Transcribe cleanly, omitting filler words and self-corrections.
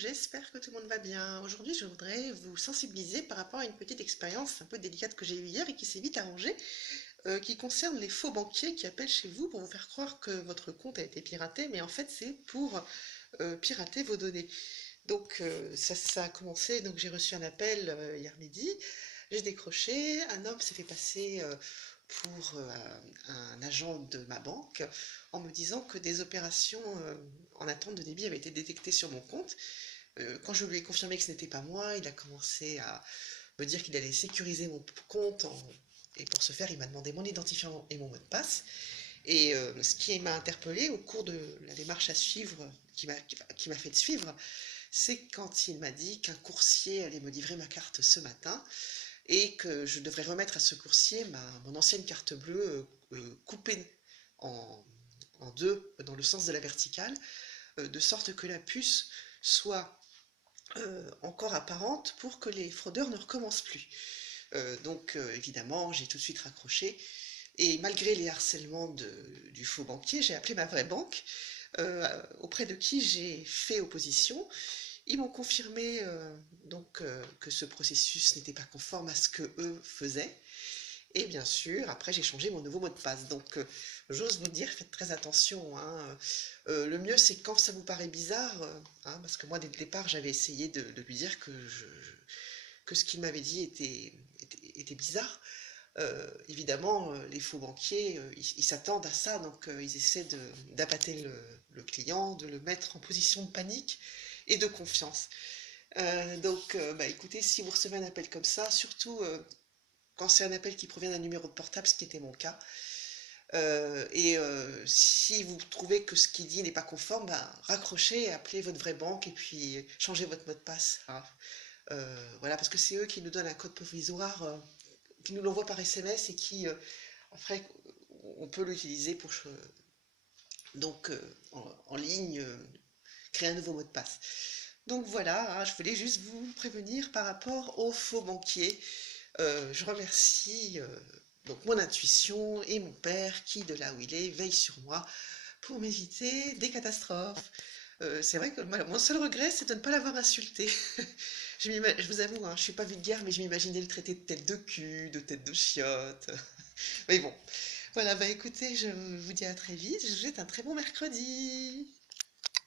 j'espère que tout le monde va bien. Aujourd'hui, je voudrais vous sensibiliser par rapport à une petite expérience un peu délicate que j'ai eue hier et qui s'est vite arrangée, qui concerne les faux banquiers qui appellent chez vous pour vous faire croire que votre compte a été piraté, mais en fait c'est pour pirater vos données. Donc ça a commencé, donc j'ai reçu un appel hier midi, j'ai décroché, un homme s'est fait passer pour un agent de ma banque en me disant que des opérations en attente de débit avaient été détectées sur mon compte. Quand je lui ai confirmé que ce n'était pas moi, il a commencé à me dire qu'il allait sécuriser mon compte et pour ce faire, il m'a demandé mon identifiant et mon mot de passe. Et ce qui m'a interpellée au cours de la démarche à suivre, qui m'a fait suivre, c'est quand il m'a dit qu'un coursier allait me livrer ma carte ce matin et que je devrais remettre à ce coursier mon ancienne carte bleue coupée en, en deux dans le sens de la verticale, de sorte que la puce soit encore apparente pour que les fraudeurs ne recommencent plus. Donc évidemment, j'ai tout de suite raccroché et malgré les harcèlements du faux banquier, j'ai appelé ma vraie banque auprès de qui j'ai fait opposition. Ils m'ont confirmé que ce processus n'était pas conforme à ce que eux faisaient. Et bien sûr, après j'ai changé mon nouveau mot de passe. Donc j'ose vous dire, faites très attention, hein. Le mieux c'est quand ça vous paraît bizarre, hein, parce que moi dès le départ j'avais essayé de lui dire que ce qu'il m'avait dit était bizarre. Évidemment, les faux banquiers, ils s'attendent à ça, donc ils essaient d'appâter le client, de le mettre en position de panique et de confiance. Bah, écoutez, si vous recevez un appel comme ça, surtout quand c'est un appel qui provient d'un numéro de portable, ce qui était mon cas, si vous trouvez que ce qu'il dit n'est pas conforme, ben, raccrochez, appelez votre vraie banque et puis changez votre mot de passe, hein. Voilà, parce que c'est eux qui nous donnent un code provisoire, qui nous l'envoient par SMS et qui, après, on peut l'utiliser pour, en ligne, créer un nouveau mot de passe. Donc voilà, hein, je voulais juste vous prévenir par rapport aux faux banquiers. Je remercie donc mon intuition et mon père qui, de là où il est, veille sur moi pour m'éviter des catastrophes. C'est vrai que mon seul regret, c'est de ne pas l'avoir insulté. Je vous avoue, hein, je suis pas vulgaire, mais je m'imaginais le traiter de tête de cul, de tête de chiotte. Mais bon, voilà, bah écoutez, je vous dis à très vite, je vous souhaite un très bon mercredi.